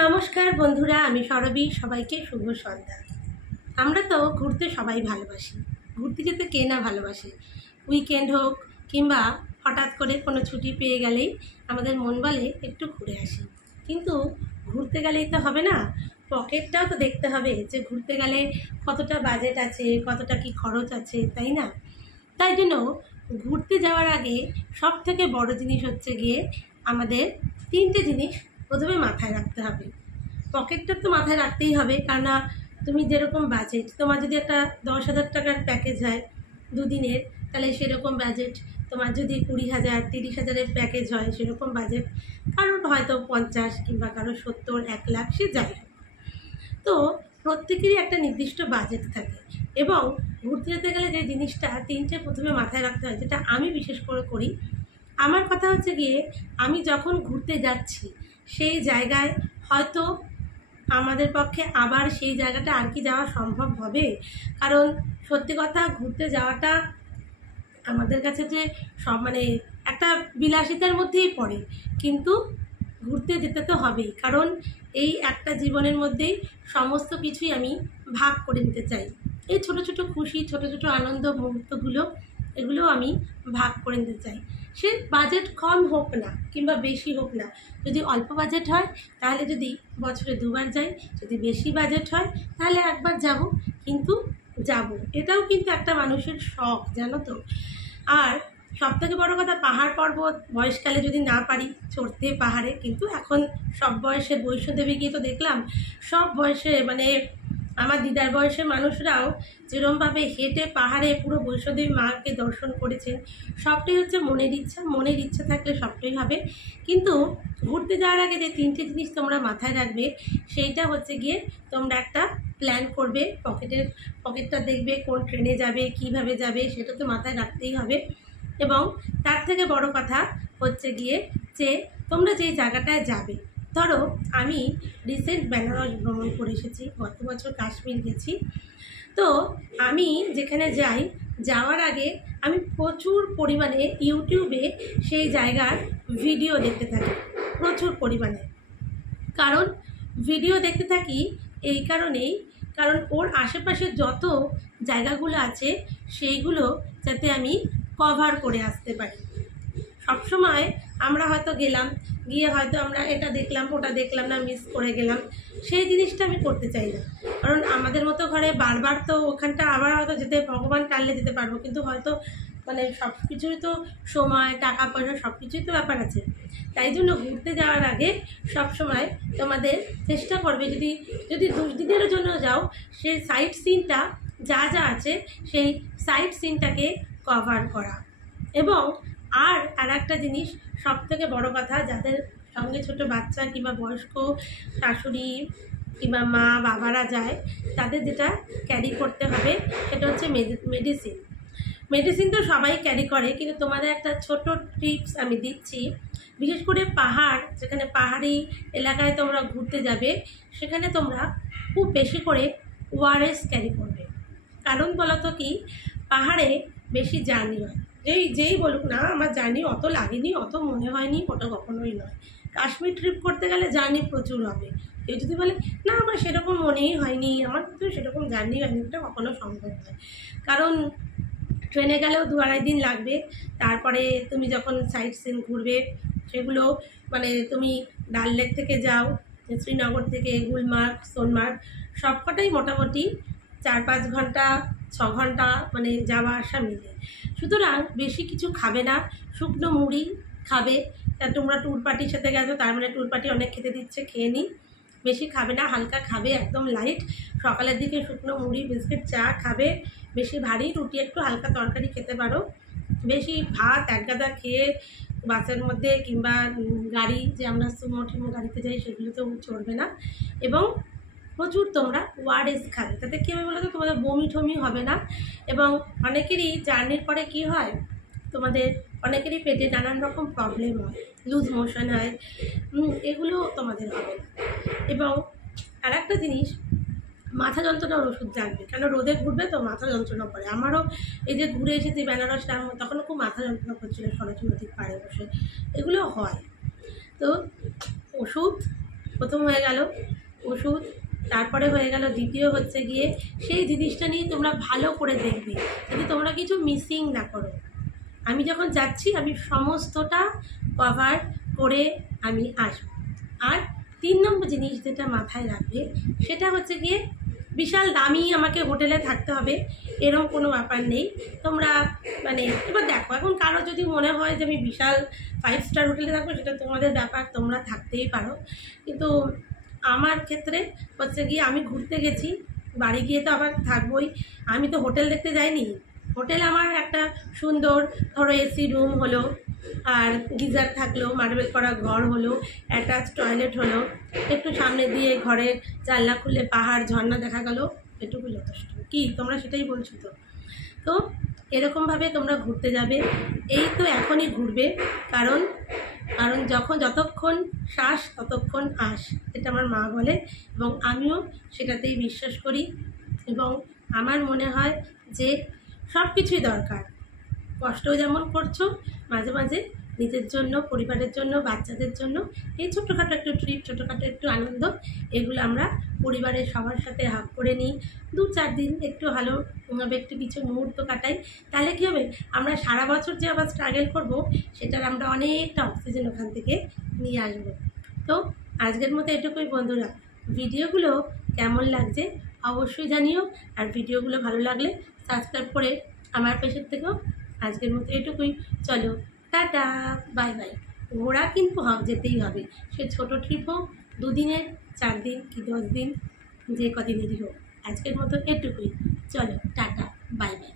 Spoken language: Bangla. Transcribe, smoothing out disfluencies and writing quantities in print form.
নমস্কার বন্ধুরা, আমি সরবী। সবাইকে শুভ সন্ধ্যা। আমরা তো ঘুরতে সবাই ভালোবাসি। ঘুরতে যেতে কে না ভালোবাসে? উইকেন্ড হোক কিংবা হঠাৎ করে কোনো ছুটি পেয়ে গেলেই আমাদের মন বলে একটু ঘুরে আসি। কিন্তু ঘুরতে গেলেই তো হবে না, পকেটটাও তো দেখতে হবে যে ঘুরতে গেলে কতটা বাজেট আছে, কতটা কি খরচ আছে, তাই না? তাই জন্য ঘুরতে যাওয়ার আগে সব থেকে বড় জিনিস হচ্ছে গিয়ে আমাদের তিনটে জিনিস প্রথমে মাথায় রাখতে হবে। পকেটটা তো মাথায় রাখতেই হবে, কেননা তুমি যেরকম বাজেট, তোমার যদি একটা 10,000 টাকার প্যাকেজ হয় দুদিনের, তাহলে সেরকম বাজেট। তোমার যদি 20,000 30,000-এর প্যাকেজ হয় সেরকম বাজেট। কারোর হয়তো 50 কিংবা কারো 70, 1 লাখ, সে যাই হোক। তো প্রত্যেকেরই একটা নির্দিষ্ট বাজেট থাকে এবং ঘুরতে যেতে গেলে যে জিনিসটা তিনটে প্রথমে মাথায় রাখতে হয়, যেটা আমি বিশেষ করে করি। আমার কথা হচ্ছে গিয়ে, আমি যখন ঘুরতে যাচ্ছি সেই জায়গায় হয়তো আমাদের পক্ষে আবার সেই জায়গাটা আর কি যাওয়া সম্ভব হবে? কারণ সত্যি কথা, ঘুরতে যাওয়াটা আমাদের কাছে যে সব একটা বিলাসিতার মধ্যেই পড়ে, কিন্তু ঘুরতে যেতে তো হবেই। কারণ এই একটা জীবনের মধ্যেই সমস্ত কিছুই আমি ভাগ করে নিতে চাই। এই ছোট ছোট খুশি, ছোট ছোট আনন্দ মুহূর্তগুলো, এগুলোও আমি ভাগ করে নিতে চাই। সে বাজেট কম হোক না কিংবা বেশি হোক না, যদি অল্প বাজেট হয় তাহলে যদি বছরে 2বার যাই, যদি বেশি বাজেট হয় তাহলে একবার যাব, কিন্তু যাব। এটাও কিন্তু একটা মানুষের শখ, জানো তো। আর সবথেকে বড় কথা, পাহাড় পর্বত বয়সকালে যদি না পারি চড়তে পাহাড়ে, কিন্তু এখন সব বয়সের, বৈষ্ণোদেবী গিয়ে তো দেখলাম সব বয়সে, আমার দিদার বয়সের মানুষরাও যেরমভাবে হেঁটে পাহাড়ে পুরো বৈষ্ণোদেবী মাকে দর্শন করেছেন। সবটাই হচ্ছে মনের ইচ্ছা। মনের ইচ্ছা থাকলে সবটাই হবে। কিন্তু ঘুরতে যাওয়ার আগে যে তিনটে জিনিস তোমরা মাথায় রাখবে, সেইটা হচ্ছে গিয়ে তোমরা একটা প্ল্যান করবে। পকেটটা দেখবে কোন ট্রেনে যাবে, কিভাবে যাবে, সেটা তো মাথায় রাখতেই হবে। এবং তার থেকে বড় কথা হচ্ছে গিয়ে যে তোমরা যেই জায়গাটায় যাবে, ধরো আমি রিসেন্ট বেনারস ভ্রমণ করে এসেছি, গত বছর কাশ্মীর গেছি। তো আমি যেখানে যাই, যাওয়ার আগে আমি প্রচুর পরিমাণে ইউটিউবে সেই জায়গার ভিডিও দেখতে থাকি, প্রচুর পরিমাণে। কারণ ভিডিও দেখতে থাকি এই কারণেই, কারণ ওর আশেপাশে যত জায়গাগুলো আছে সেইগুলো যাতে আমি কভার করে আসতে পারি। সবসময় আমরা হয়তো গেলাম, গিয়ে হয়তো আমরা এটা দেখলাম ওটা দেখলাম না, মিস করে গেলাম, সেই জিনিসটা আমি করতে চাই না। কারণ আমাদের মতো ঘরে বারবার তো ওখানটা আবার হয়তো যেতে, ভগবান টানলে যেতে পারবো, কিন্তু হয়তো সব কিছুই তো সময়, টাকা পয়সা, সব কিছুই তো ব্যাপার আছে। তাই জন্য ঘুরতে যাওয়ার আগে সবসময় তোমাদের চেষ্টা করবে, যদি 2 দিনের জন্য যাও, সেই সাইট সিনটা যা যা আছে সেই সাইট সিনটাকে কভার করা। এবং আর একটা জিনিস, সবথেকে বড় কথা, যাদের সঙ্গে ছোট বাচ্চা কিংবা বয়স্ক শাশুড়ি কিংবা মা বাবারা যায়, তাদের যেটা ক্যারি করতে হবে সেটা হচ্ছে মেডিসিন। মেডিসিন তো সবাই ক্যারি করে, কিন্তু তোমাদের একটা ছোট টিপস আমি দিচ্ছি। বিশেষ করে পাহাড়, যেখানে পাহাড়ি এলাকায় তোমরা ঘুরতে যাবে, সেখানে তোমরা খুব বেশি করে ওআরএস ক্যারি করবে। কারণ বলো তো কি, পাহাড়ে বেশি জার্নি হয়। যেই বলুক না আমার জার্নি অত লাগেনি, অত মনে হয়নি, ওটা কখনোই নয়। কাশ্মীর ট্রিপ করতে গেলে জার্নি প্রচুর হবে। কেউ যদি বলে না আমার সেরকম মনেই হয়নি, আমার তো সেরকম জার্নি হয়নি, ওটা কখনো সম্ভব নয়। কারণ ট্রেনে গেলেও 2-2.5 দিন লাগবে। তারপরে তুমি যখন সাইট সিন ঘুরবে সেগুলো, তুমি ডাল লেক থেকে যাও, শ্রীনগর থেকে গুলমার্গ, সোনমার্গ, সবকটাই মোটামুটি 4-5 ঘন্টা 6 ঘন্টা যাওয়া আসা মিলে। সুতরাং বেশি কিছু খাবে না, শুকনো মুড়ি খাবে। তোমরা ট্যুর পার্টির সাথে গেছো, তার ট্যুর পার্টি অনেক খেতে দিচ্ছে, খেয়ে নিই। বেশি খাবে না, হালকা খাবে, একদম লাইট। সকালের দিকে শুকনো মুড়ি, বিস্কিট, চা খাবে। বেশি ভারী রুটি, একটু হালকা তরকারি খেতে পারো। বেশি ভাত একগাদা খেয়ে বাসের মধ্যে কিংবা গাড়ি, যে আমরা সুমো টিমো গাড়িতে যাই, সেগুলোতেও চড়বে না। এবং প্রচুর তোমরা ওআরএস খাবে, তাতে কী হবে বলো তো, তোমাদের বমি ঠমি হবে না। এবং অনেকেরই জার্নির পরে কি হয়, তোমাদের অনেকেরই পেটে নানান রকম প্রবলেম হয়, লুজ মোশন হয়, এগুলো তোমাদের হবে না। এবং আর একটা জিনিস, মাথা যন্ত্রণার ওষুধ জানবে, কেন রোদে ঘুরবে তো মাথা যন্ত্রণা করে। আমারও এই যে ঘুরে এসেছি বেনারস, তখনও খুব মাথা যন্ত্রণা করছিল সরস্বতী নদীর পাড়ে বসে, এগুলো হয়। তো ওষুধ প্রথম হয়ে গেল ওষুধ, তারপরে হয়ে গেল দ্বিতীয় হচ্ছে গিয়ে সেই জিনিসটা নিয়ে তোমরা ভালো করে দেখবে যাতে তোমরা কিছু মিসিং না করো। আমি যখন যাচ্ছি আমি সমস্তটা কভার করে আমি আসব। আর 3 নম্বর জিনিস যেটা মাথায় রাখবে সেটা হচ্ছে গিয়ে বিশাল দামি আমাকে হোটেলে থাকতে হবে এরকম কোনো ব্যাপার নেই। তোমরা মানে এবার দেখো, এখন কারো যদি মনে হয় যে আমি বিশাল 5 স্টার হোটেলে থাকবো, সেটা তোমাদের ব্যাপার, তোমরা থাকতেই পারো। কিন্তু আমার ক্ষেত্রে হচ্ছে গিয়ে আমি ঘুরতে গেছি, বাড়ি গিয়ে তো আবার থাকবোই। আমি তো হোটেল দেখতে যাইনি। হোটেল আমার একটা সুন্দর ধরো এসি রুম হলো, আর গিজার থাকলো, মার্বেল করা ঘর হলো, অ্যাটাচ টয়লেট হলো, একটু সামনে দিয়ে ঘরের জানলা খুলে পাহাড় ঝর্ণা দেখা গেল, এটুকু যথেষ্ট। কি তোমরা সেটাই বলছো? তো তো এরকমভাবে তোমরা ঘুরতে যাবে। এই তো এখনই ঘুরবে, কারণ যতক্ষণ শ্বাস ততক্ষণ আশ, এটা আমার মা বলে এবং আমিও সেটাতেই বিশ্বাস করি। এবং আমার মনে হয় যে সব কিছুই দরকার। কষ্টও যেমন করছো, মাঝে মাঝে নিজের জন্য, পরিবারের জন্য, বাচ্চাদের জন্য এই ছোটোখাটো একটু ট্রিপ, ছোটোখাটো একটু আনন্দ, এগুলো আমরা পরিবারের সবার সাথে হাফ করে নিই। 2-4 দিন একটু ভালোভাবে একটু কিছু মুহূর্ত কাটাই, তাহলে কী হবে, আমরা সারা বছর যে আবার স্ট্রাগল করবো সেটার আমরা অনেকটা অক্সিজেন ওখান থেকে নিয়ে আসবো। তো আজকের মতো এটুকুই বন্ধুরা। ভিডিওগুলো কেমন লাগছে অবশ্যই জানিও, আর ভিডিওগুলো ভালো লাগলে সাবস্ক্রাইব করে আমার পাশের থেকেও। আজকের মতো এটুকুই, চলো টাটা, বাই বাই। ঘোরা কিন্তু যেতেই হবে, সে ছোটো ট্রিপ হোক, 2 দিনের, 4 দিন কি 10 দিন, যে কদিনেরই হোক। আজকের মতো এটুকুই, চলো টাটা, বাই বাই।